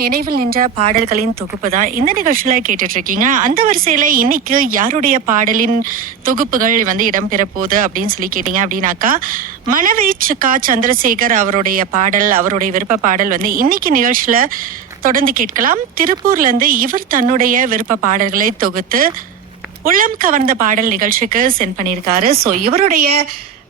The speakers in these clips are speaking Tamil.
நினைவில் நின்ற பாடல்களின் தொகுப்பு தான் இந்த நிகழ்ச்சியில கேட்டுட்டு இருக்கீங்க. அந்த வரிசையில இன்னைக்கு யாருடைய பாடலின் தொகுப்புகள் இடம்பெற போகுது அப்படின்னு சொல்லி கேட்டீங்க அப்படின்னாக்கா, மணவை சிக்கா சந்திரசேகர் அவருடைய பாடல், அவருடைய விருப்ப பாடல் இன்னைக்கு நிகழ்ச்சியில தொடர்ந்து கேட்கலாம். திருப்பூர்ல இருந்து இவர் தன்னுடைய விருப்ப பாடல்களை தொகுத்து உள்ளம் கவர்ந்த பாடல் நிகழ்ச்சிக்கு சென்ட் பண்ணியிருக்காரு. ஸோ இவருடைய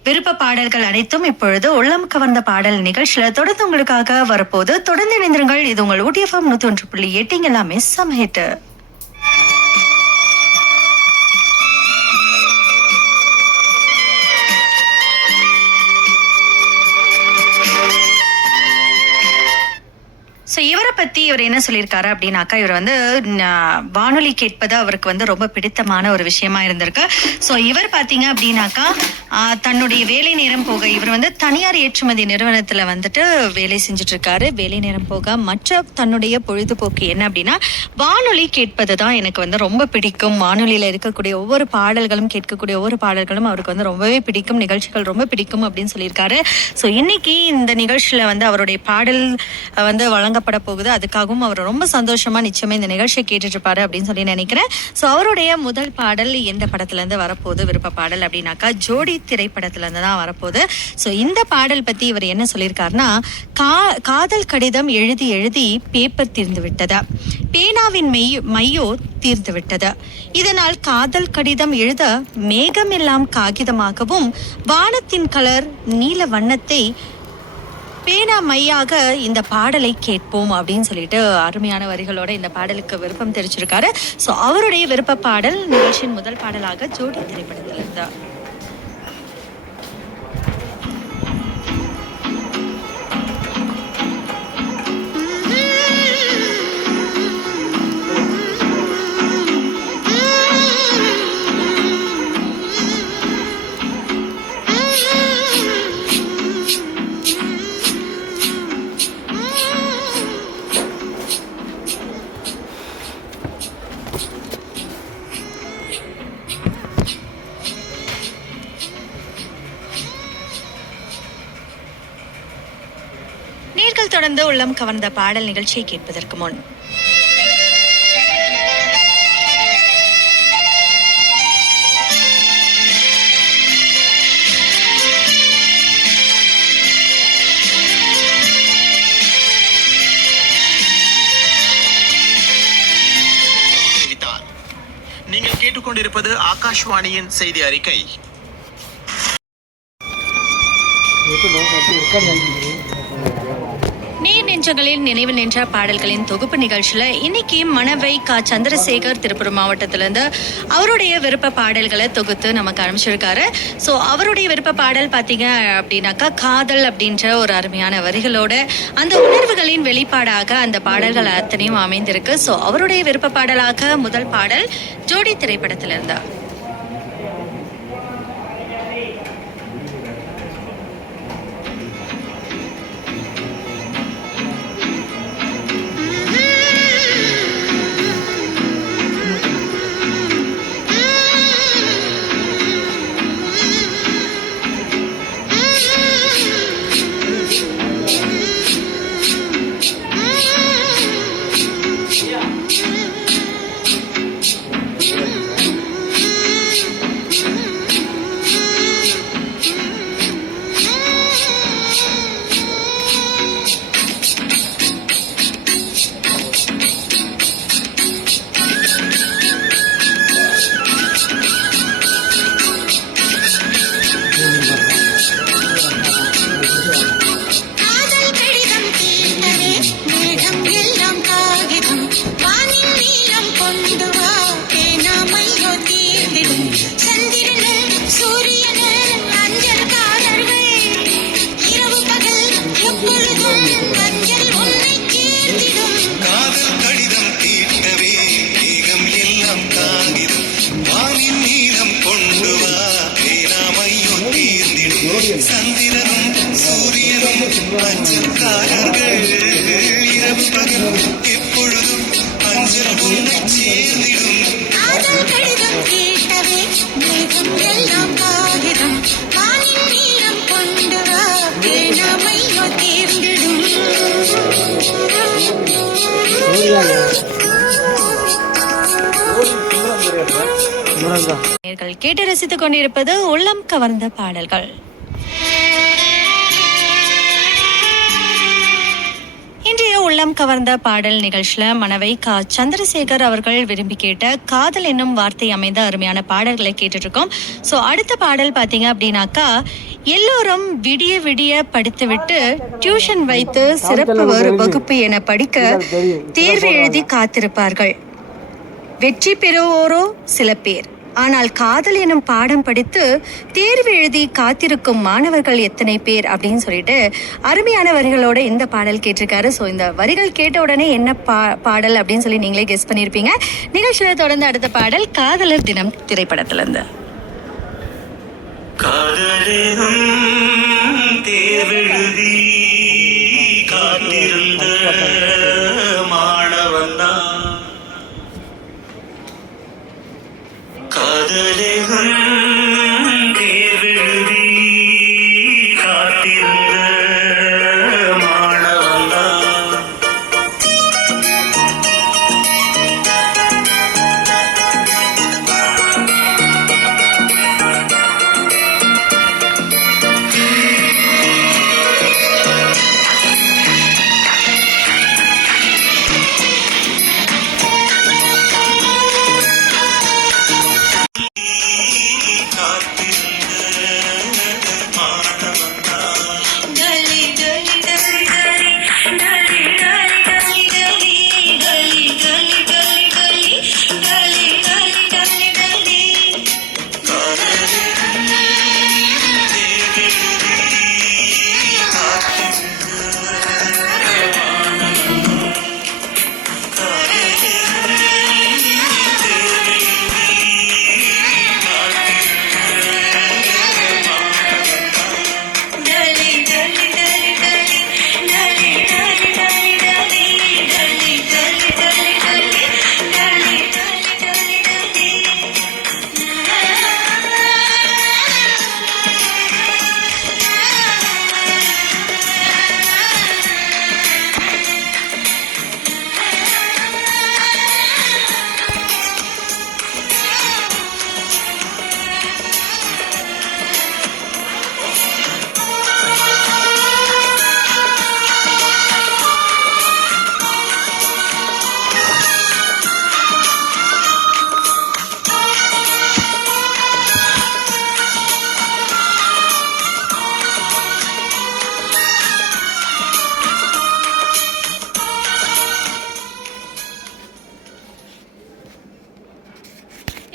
விருப்ப பாடல்கள் அனைத்தும் இப்பொழுது உள்ளம் கவர்ந்த பாடல் நிகழ்ச்சியில தொடர்ந்து உங்களுக்காக வரப்போது. தொடர்ந்து இணைந்திருங்கள். இது உங்கள் ஊட்டி எஃப்எம் 101.8 எல்லாமே சமஹிட். இவரை பத்தி இவர் என்ன சொல்லியிருக்காரு அப்படின்னாக்கா, இவர் வானொலி கேட்பது அவருக்கு ரொம்ப பிடித்தமான ஒரு விஷயமா இருந்திருக்கு. ஸோ இவர் பாத்தீங்க அப்படின்னாக்கா, தன்னுடைய வேலை நேரம் போக இவர் தனியார் ஏற்றுமதி நிறுவனத்துல வேலை செஞ்சுட்டு இருக்காரு. வேலை நேரம் போக மற்ற தன்னுடைய பொழுதுபோக்கு என்ன அப்படின்னா, வானொலி கேட்பது தான் எனக்கு ரொம்ப பிடிக்கும். வானொலியில இருக்கக்கூடிய ஒவ்வொரு பாடல்களும், கேட்கக்கூடிய ஒவ்வொரு பாடல்களும் அவருக்கு ரொம்பவே பிடிக்கும், நிகழ்ச்சிகள் ரொம்ப பிடிக்கும் அப்படின்னு சொல்லியிருக்காரு. ஸோ இன்னைக்கு இந்த நிகழ்ச்சியில அவருடைய பாடல் வழங்கப்பட போகுது. அதுக்காகவும் அவர் ரொம்ப சந்தோஷமா நிச்சயமா இந்த நிகழ்ச்சியை கேட்டுட்டு இருப்பாரு அப்படின்னு சொல்லி நினைக்கிறேன். சோ அவருடைய முதல் பாடல் எந்த படத்துல இருந்து வரப்போகுது விருப்ப பாடல் அப்படின்னாக்கா, ஜோடி திரைப்படத்துல இருந்து தான் வரப்போகுது. சோ இந்த பாடல் பத்தி இவர் என்ன சொல்லியிருக்காருன்னா, காதல் கடிதம் எழுதி எழுதி பேப்பர் தீர்ந்து விட்டது, பேனாவின் மையோ தீர்ந்து விட்டது, இதனால் காதல் கடிதம் எழுத மேகம் எல்லாம் காகிதமாகவும் வானத்தின் கலர் நீல வண்ணத்தை பேனா மையாக இந்த பாடலை கேட்போம் அப்படின்னு சொல்லிட்டு அருமையான வரிகளோட இந்த பாடலுக்கு விருப்பம் தெரிவிச்சிருக்காரு. ஸோ அவருடைய விருப்ப பாடல் நிகழ்ச்சியின் முதல் பாடலாக ஜோடி திரைப்படத்தில் இருந்தார். தொடர்ந்து உள்ளம் கவர்ந்த பாடல் நிகழ்ச்சியை கேட்பதற்கு முன் நீங்கள் கேட்டுக்கொண்டிருப்பது ஆகாஷ்வாணியின் செய்தி அறிக்கை. நீர் நெஞ்சங்களில் நினைவில் நின்ற பாடல்களின் தொகுப்பு நிகழ்ச்சியில இன்னைக்கு மணவை சந்திரசேகர் திருப்பூர் மாவட்டத்திலிருந்து அவருடைய விருப்ப பாடல்களை தொகுத்து நமக்கு அனுப்பிச்சிருக்காரு. ஸோ அவருடைய விருப்ப பாடல் பார்த்தீங்க அப்படின்னாக்கா, காதல் அப்படின்ற ஒரு அருமையான வரிகளோட அந்த உணர்வுகளின் வெளிப்பாடாக அந்த பாடல்கள் அத்தனையும் அமைந்திருக்கு. ஸோ அவருடைய விருப்ப பாடலாக முதல் பாடல் ஜோடி திரைப்படத்திலிருந்தா. சந்திரனும் சூரியனும் அஞ்சல்காரர்கள், இரவு பகல் எப்பொழுதும் அஞ்சல் உன்னை சேர்ந்திடும். காதல் கடிதம் கேட்டவே மேகம் எல்லாம் காகிதம், வானின் நீளம் கொண்டு வா பேனாமையோ தேர்ந்திடும். நேயர்கள் கேட்டு ரசித்துக் கொண்டிருப்பது உள்ளம் கவர்ந்த பாடல்கள். இன்றைய உள்ளம் கவர்ந்த பாடல் நிகழ்ச்சியில மனவை கா. சந்திரசேகர் அவர்கள் விரும்பி கேட்ட காதல் என்னும் வார்த்தை அமைந்த அருமையான பாடல்களை கேட்டுட்டு இருக்கோம். ஸோ அடுத்த பாடல் பார்த்தீங்க அப்படின்னாக்கா, எல்லோரும் விடிய விடிய படித்துவிட்டு டியூஷன் வைத்து சிறப்பு வகுப்பு என படிக்க தேர்வு எழுதி காத்திருப்பார்கள். வெற்றி பெறுவோரோ சில பேர். ஆனால் காதல் எனும் பாடம் படித்து தேர்வு எழுதி காத்திருக்கும் மாணவர்கள் எத்தனை பேர் அப்படின்னு சொல்லிட்டு அருமையான வரிகளோட இந்த பாடல் கேட்டிருக்காரு. ஸோ இந்த வரிகள் கேட்ட உடனே என்ன பாடல் அப்படின்னு சொல்லி நீங்களே கெஸ் பண்ணியிருப்பீங்க. நிகழ்ச்சியில தொடர்ந்து அடுத்த பாடல் காதலர் தினம் திரைப்படத்திலிருந்து. காதலினும் தேர்வெழுதி காத்திருந்த மாணவன்தான் காதலினும் தேர்வெழுதி காத்திருந்த மாணவன்தான்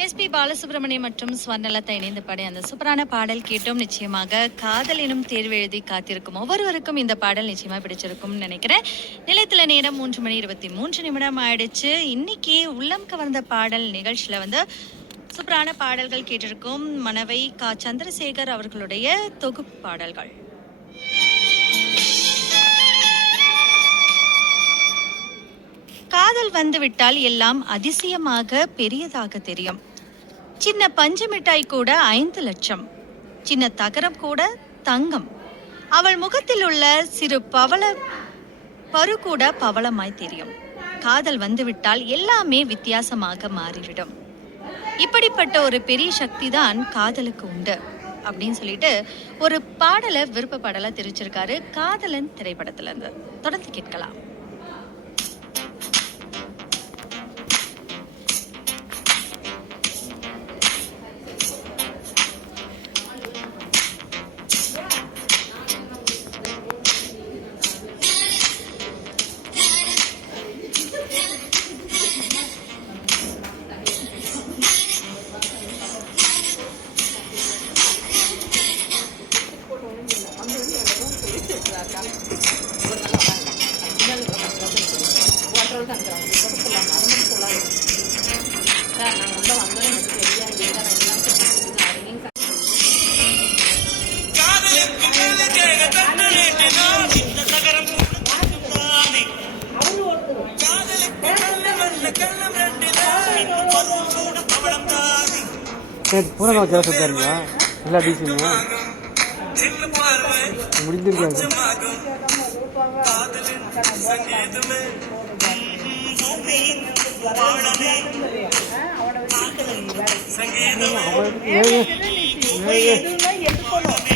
எஸ்.பி. பாலசுப்ரமணியம் மற்றும் ஸ்வர்ணலதா இணைந்து பாடிய அந்த சூப்பரான பாடல் கேட்டோம். நிச்சயமாக காதல் எனும் தேர்வு எழுதி காத்திருக்கும் ஒவ்வொருவருக்கும் இந்த பாடல் நிச்சயமா பிடிச்சிருக்கும் நினைக்கிறேன். நிலையத்துல நேரம் 3:23 ஆயிடுச்சு. இன்னைக்கு உள்ளம் கவர்ந்த பாடல் நிகழ்ச்சியில வந்து சூப்பரான பாடல்கள் கேட்டிருக்கும். மனவை கா. சந்திரசேகர் அவர்களுடைய தொகுப்பு பாடல்கள். காதல் வந்துவிட்டால் எல்லாம் அதிசயமாக பெரியதாக தெரியும். சின்ன பஞ்சு மிட்டாய் கூட 5 லட்சம், சின்ன தகரம் கூட தங்கம். அவள் முகத்தில் உள்ள சிறு பரு கூட பவளமாய் தெரியும். காதல் வந்துவிட்டால் எல்லாமே வித்தியாசமாக மாறிவிடும். இப்படிப்பட்ட ஒரு பெரிய சக்தி தான் காதலுக்கு உண்டு அப்படின்னு சொல்லிட்டு ஒரு பாடலை விருப்ப பாடலா தெரிவிச்சிருக்காரு காதலன் திரைப்படத்துல இருந்து. தொடர்ந்து கேட்கலாம். பூரா ஜோசப் இருக்காருங்களா? எல்லா டீச்சருங்களா முடிஞ்சிருக்காங்க.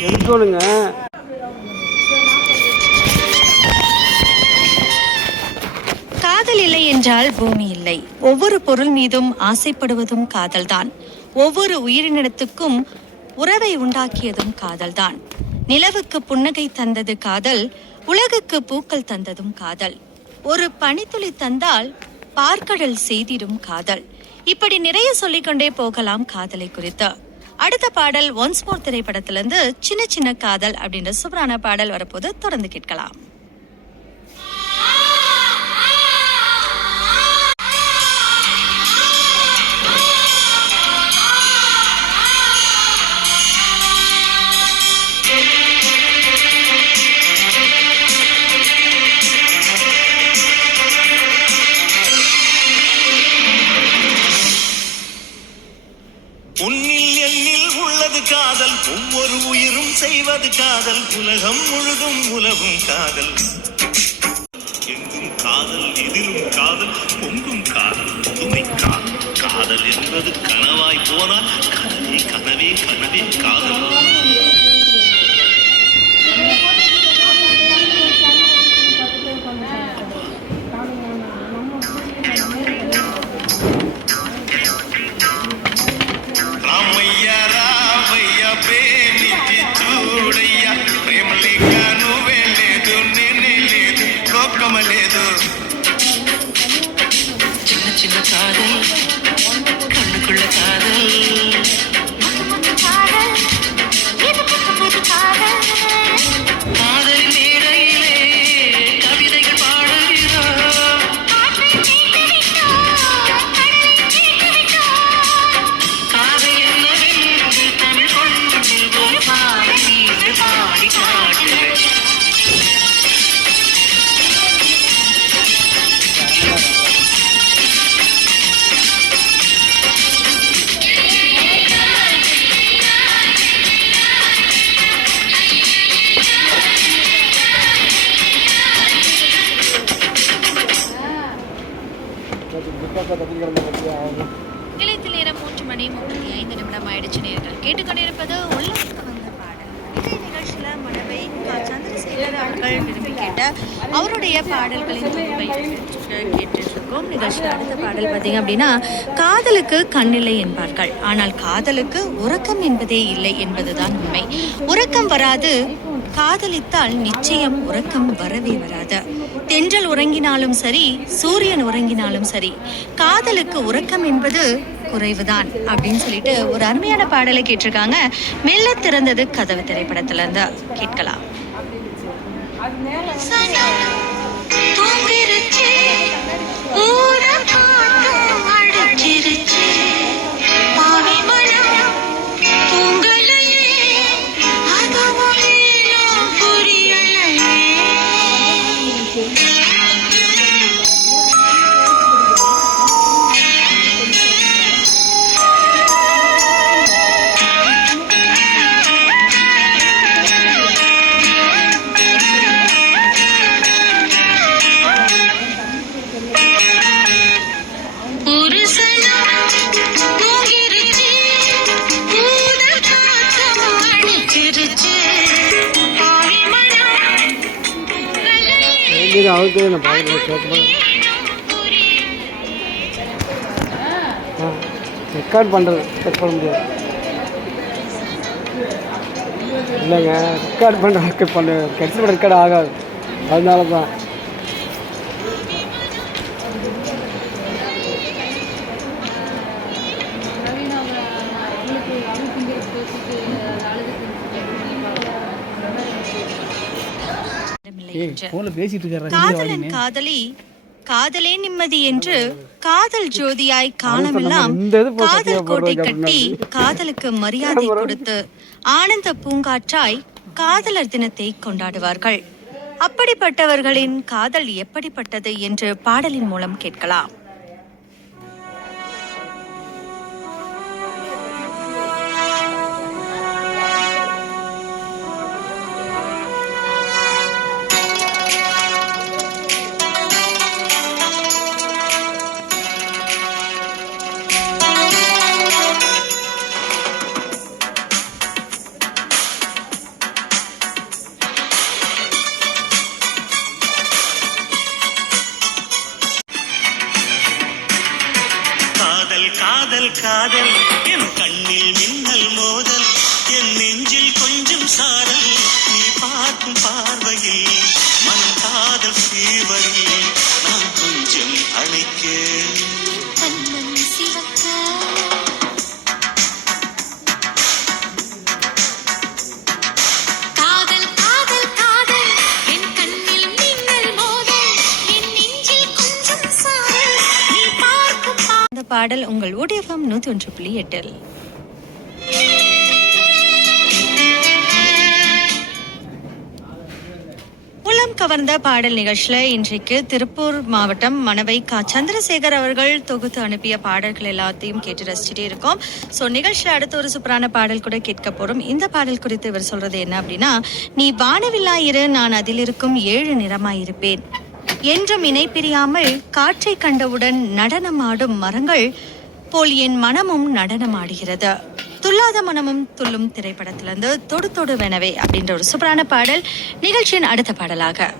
எடுக்கணுங்க. காதல் இல்லை என்றால் பூமி இல்லை. ஒவ்வொரு பொருள் மீதும் ஆசைப்படுவதும் காதல்தான். ஒவ்வொரு உயிரினத்துக்கும் உறவை உண்டாக்கியதும் காதல்தான். நிலவுக்கு புன்னகை தந்தது காதல், உலகுக்கு பூக்கள் தந்ததும் காதல். ஒரு பனித்துளி தந்தால் பார்க்கடல் செய்திடும் காதல். இப்படி நிறைய சொல்லிக்கொண்டே போகலாம் காதலை குறித்து. அடுத்த பாடல் ஒன்ஸ் மோர் திரைப்படத்திலிருந்து சின்ன சின்ன காதல் அப்படின்ற சூப்பரான பாடல் வரப்போது தொடர்ந்து கேட்கலாம். உன்னில் என்னில் உள்ளது காதல், ஒவ்வொரு உயிரும் செய்வது காதல், உலகம் முழுதும் உலகும் காதல். எங்கும் காதல், எதிலும் காதல், பொங்கும் காதல், புதுமை காதல். காதல் என்பது கனவாய் போனால் கனவே கனவே கனவே காதல். చిన్న చిన్న కాదల్, కన్నుకుళ్ళ కాదల్, காதல் மேடையிலே கவிதைகள் பாடுகிறோம். காதல் என்னவென்று தமிழ் கொண்டு ஒரு பாடி பாடி காட்டுகிறேன். நிலையத்தில் நேரம் 3:35 ஆயிடுச்சு. நேர்கள் கேட்டுக்கொண்டிருப்பது உள்ளத்துக்கு வந்த பாடல். இதே நிகழ்ச்சியில மனவை சந்திரசேகர் அவர்கள் விரும்பி கேட்ட அவருடைய பாடல்களின் தொகுப்பை கேட்டுட்டு இருக்கோம். நிகழ்ச்சியில் அடுத்த பாடல் பார்த்தீங்க அப்படின்னா, காதலுக்கு கண்ணில்லை என்பார்கள், ஆனால் காதலுக்கு உறக்கம் என்பதே இல்லை என்பதுதான் உண்மை. உறக்கம் வராது, காதலித்தால் நிச்சயம் உறக்கம் வரவே வராது. தென்றல் உறங்கினாலும் சரி, சூரியன் உறங்கினாலும் சரி, காதலுக்கு உறக்கம் என்பது குறைவுதான் அப்படின்னு சொல்லிட்டு ஒரு அருமையான பாடலை கேட்டிருக்காங்க. மெல்ல திறந்தது கதவு திரைப்படத்துல இருந்து கேட்கலாம். அவருக்கு நான் பார்க்குறேன், கேட்குறேன். ரெக்கார்ட் பண்ணுறது செக் பண்ண முடியாது இல்லைங்க. ரெக்கார்ட் பண்ண கெட்ஸ் ரெக்கார்ட் ஆகாது, அதனால தான். காதலன் காதலி காதலே நிம்மதி என்று காதல் ஜோதியாய் காலமெல்லாம் காதல் கோட்டை கட்டி காதலுக்கு மரியாதை கொடுத்து ஆனந்த பூங்காற்றாய் காதலர் தினத்தை கொண்டாடுவார்கள். அப்படிப்பட்டவர்களின் காதல் எப்படிப்பட்டது என்று பாடலின் மூலம் கேட்கலாம். காதல் காதல் என் கண்ணில் மின்னல் மோதல் என் நெஞ்சில் கொஞ்சம் சாரல் நீ பார்க்கும் பார்வையில் மனம் காதல் சீவரில் நான் கொஞ்சம் அழைக்க கண்ணம் சிவக்க காதல் காதல் காதல் என் கண்ணில் மின்னல் மோதல் என் நெஞ்சில் கொஞ்சம் சாரல் நீ பார்க்கும் இந்த பாடல் உங்கள் ODFM 101.8. உளம் கவர்ந்த பாடல் நிகழ்ச்சியில இன்றைக்கு திருப்பூர் மாவட்டம் மணவை சந்திரசேகர் அவர்கள் தொகுத்து அனுப்பிய பாடல்கள் எல்லாத்தையும் கேட்டு ரசிச்சுட்டே இருக்கோம். ஸோ நிகழ்ச்சியில் அடுத்த ஒரு சூப்பரான பாடல் கூட கேட்க போறோம். இந்த பாடல் குறித்து இவர் சொல்றது என்ன அப்படின்னா, நீ வானவில்லாயிரு நான் அதில் இருக்கும் 7 நிறமாயிருப்பேன் என்றும் இணை பிரியாமல் காற்றை கண்டவுடன் நடனமாடும் மரங்கள் போல் என் மனமும் நடனமாடுகிறது. துல்லாத மனமும் துள்ளும் திரைப்படத்திலிருந்து தொடு தொடு வெனவே அப்படின்ற ஒரு சூப்பரான பாடல் நிகழ்ச்சியின் அடுத்த பாடலாக.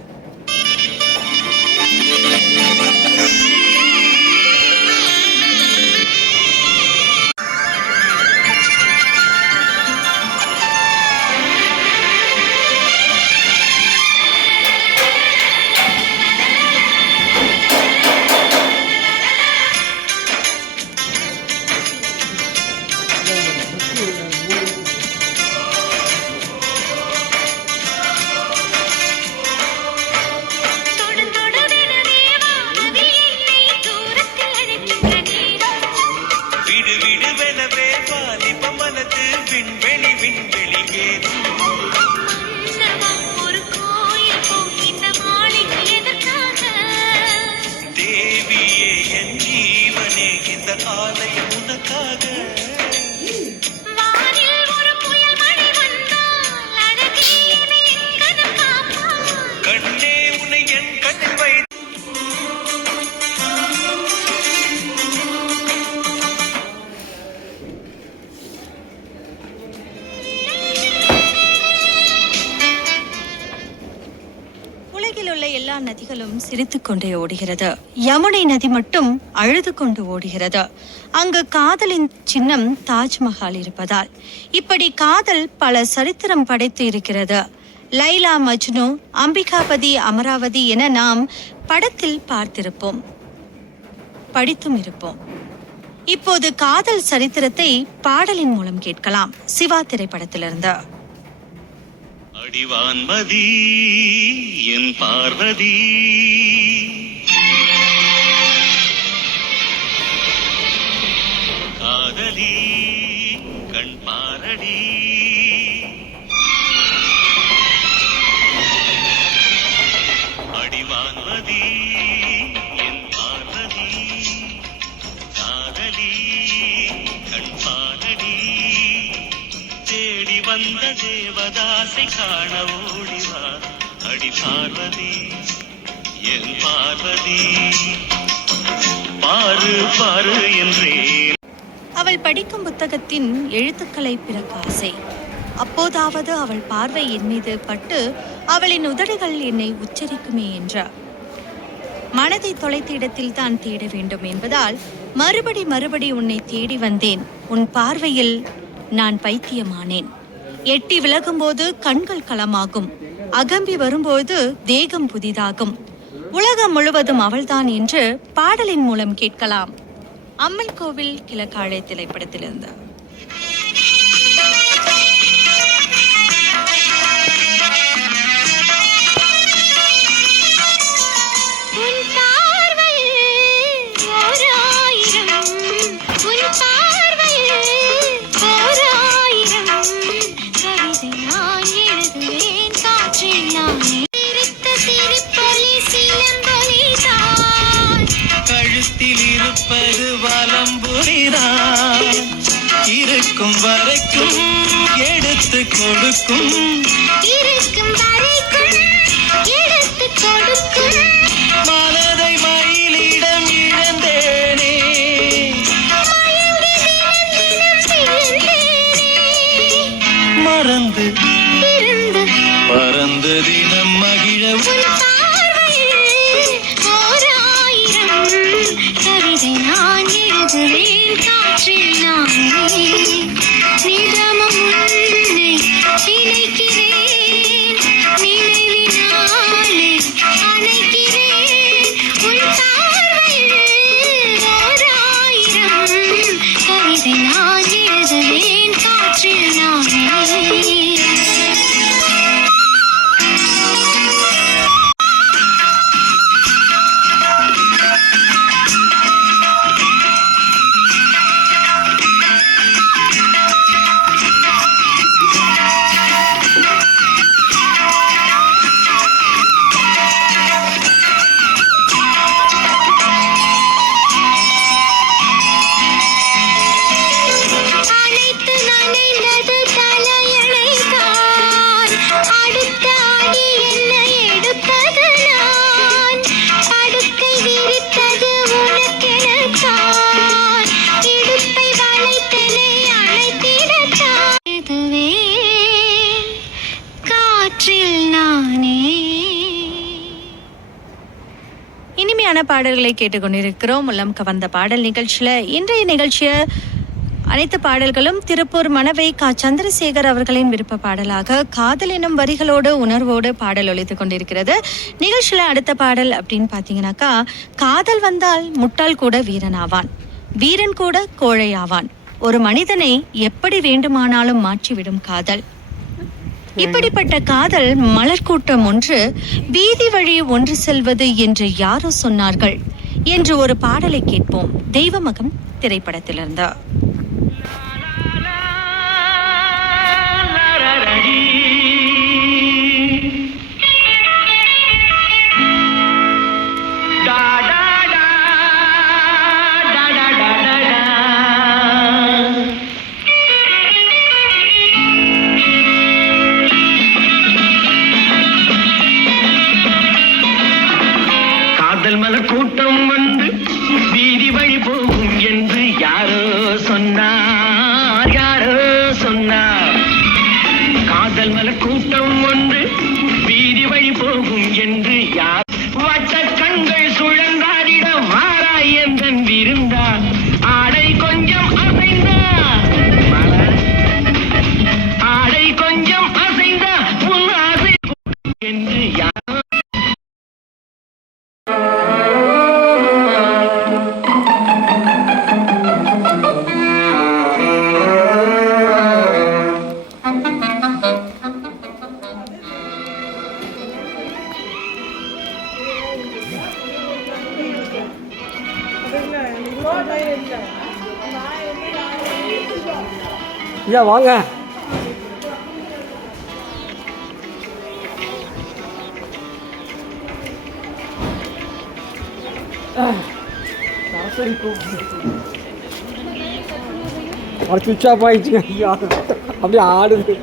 எல்லா நதிகளும் சிரித்துக் கொண்டே ஓடுகிறது. யமுனை நதி மட்டும் அழுது கொண்டு ஓடுகிறது. அங்கு காதலின் சின்னம் தாஜ்மஹால் இருப்பதால். இப்படி காதல் பல சரித்திரம் படைத்து இருக்கிறது. லைலா மஜ்னு, அம்பிகாபதி, அமராவதி என நாம் படத்தில் பார்த்திருப்போம், படித்தும் இருப்போம். இப்போது காதல் சரித்திரத்தை பாடலின் மூலம் கேட்கலாம். சிவா திரைப்படத்திலிருந்து. அடிவான்மதி என் பார்வதி காதலி கண் பாரடி அடிவான்மதி என் பார்வதி காதலி கண் பாரடி தேடி வந்த தேவதாசை காண ஓடிவா அடி பார்வதி என் பார்வதி பாரு பாரு என்றேன். அவள் படிக்கும் புத்தகத்தின் எழுத்துக்களை பிறக்க ஆசை. அப்போதாவது அவள் பார்வை என் மீது பட்டு அவளின் உதடுகள் என்னை உச்சரிக்குமே என்றார். மனதை தொலைத்த இடத்தில் தான் தேட வேண்டும் என்பதால் மறுபடி உன்னை தேடி வந்தேன். உன் பார்வையில் நான் பைத்தியமானேன். எட்டி விலகும்போது கண்கள் களமாகும், அகம்பி வரும்போது தேகம் புதிதாகும். உலகம் முழுவதும் அவள்தான் என்று பாடலின் மூலம் கேட்கலாம். அம்மன் கோவில் கிழக்காழை திரைப்படத்திலிருந்து. இருக்கும் வரைக்கும் எடுத்து கொடுக்கும், இருக்கும் வரைக்கும் எடுத்து கொடுக்கும். மனதை மயிலிடம் இழந்தேனே, மறந்து பறந்து தினம் மகிழ கவிதை நான் எழுதுவேன். காற்றில் நானே நிதமும் உன்னை நினைக்கிறேன் நினைவினாலே அணைக்கிறேன் உன் பார்வையில் ஓர் ஆயிரம் கவிதை நான் எழுதுவேன் காற்றில் நானே அனைத்து நனைந்தது தலையணைதான் அடுத்த அடி என்னை எடுப்பது நான் படுக்கை விரித்தது உனக்கெனத்தான் இடுப்பை வளைத்தனை அழைத்திடத்தான் இதுவே காற்றில் நானே. இனிமையான பாடல்களை கேட்டுக்கொண்டிருக்கிறோம் உள்ளம் கவர்ந்த பாடல் நிகழ்ச்சியில. இன்றைய நிகழ்ச்சிய அனைத்து பாடல்களும் திருப்பூர் மணவை கா. சந்திரசேகர் அவர்களின் விருப்ப பாடலாக காதல் எனும் வரிகளோடு உணர்வோடு பாடல் ஒலித்துக் கொண்டிருக்கிறது. நிகழ்ச்சியில அடுத்த பாடல் அப்படின்னு பாத்தீங்கன்னாக்கா, காதல் வந்தால் முட்டாள் கூட வீரனாவான், வீரன் கூட கோழையாவான், ஒரு மனிதனை எப்படி வேண்டுமானாலும் மாற்றிவிடும் காதல். இப்படிப்பட்ட காதல் மலர்கூட்டம் ஒன்று வீதி வழி ஒன்று செல்வது என்று யாரோ சொன்னார்கள் என்று ஒரு பாடலை கேட்போம். தெய்வமகன் திரைப்படத்திலிருந்து. காதல் மலர் கூட்டம் வந்து வீதி வழி போகும் என்று யாரோ சொன்னார், யாரோ சொன்னார். காதல் மலர் கூட்டம் ஒன்று வீதி வழி போகும் என்று யார் வட்ட கண்கள் சுழன்றாடிட மாறாய் எந்தன் விருந்தார் ஆடை கொஞ்சம் அசைந்தார் மலர் ஆடை கொஞ்சம் அசைந்தார் உன் ஆசை என்று யாரோ ஐயா வாங்க. ஒரு சுவிட்ச் ஆஃப் ஆயிடுச்சுங்க. ஐயா அப்படியே ஆடுது.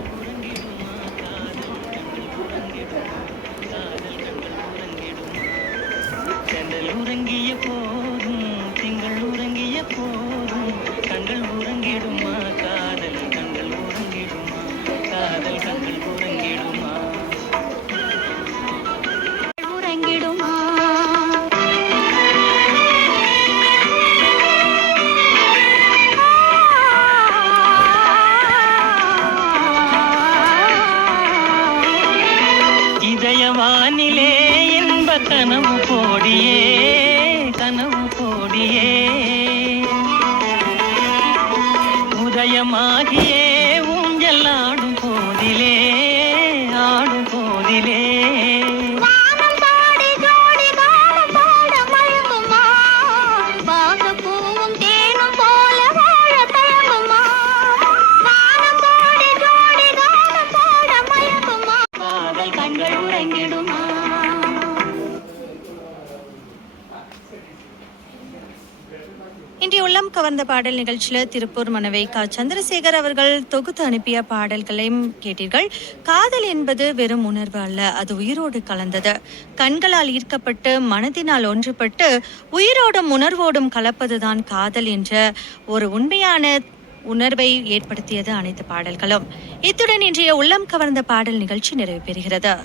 உறங்கிய போதும் திங்கள் உறங்கிய போதும் கண்கள் உறங்கிடுமா காதல் கண்கள் உறங்கிடுமா காதல் கண்கள் உறங்கிடுமா உறங்கிடுமா இதயவானிலே என்ப கனவு கோடியே கனவு கோடியே உதயமாகியே ஊஞ்சல் ஆடும் போதிலே ஆடும் போதிலே வானம் பாடி ஜோடி கானம் பாட மயங்குமா பாகப்பூவும் தேனும் போல வாழ தயங்குமா வானம் பாடி ஜோடி கானம் பாட மயங்குமா காதல் கண்கள் உறங்கிடுமா. இன்றைய உள்ளம் கவர்ந்த பாடல் நிகழ்ச்சியில திருப்பூர் மணவை கா. சந்திரசேகர் அவர்கள் தொகுத்து அனுப்பிய பாடல்களையும் கேட்டீர்கள். காதல் என்பது வெறும் உணர்வு அல்ல, அது உயிரோடு கலந்தது. கண்களால் ஈர்க்கப்பட்டு மனதினால் ஒன்றுபட்டு உயிரோடும் உணர்வோடும் கலப்பதுதான் காதல் என்ற ஒரு உண்மையான உணர்வை ஏற்படுத்தியது அனைத்து பாடல்களும். இத்துடன் இன்றைய உள்ளம் கவர்ந்த பாடல் நிகழ்ச்சி நிறைவு பெறுகிறது.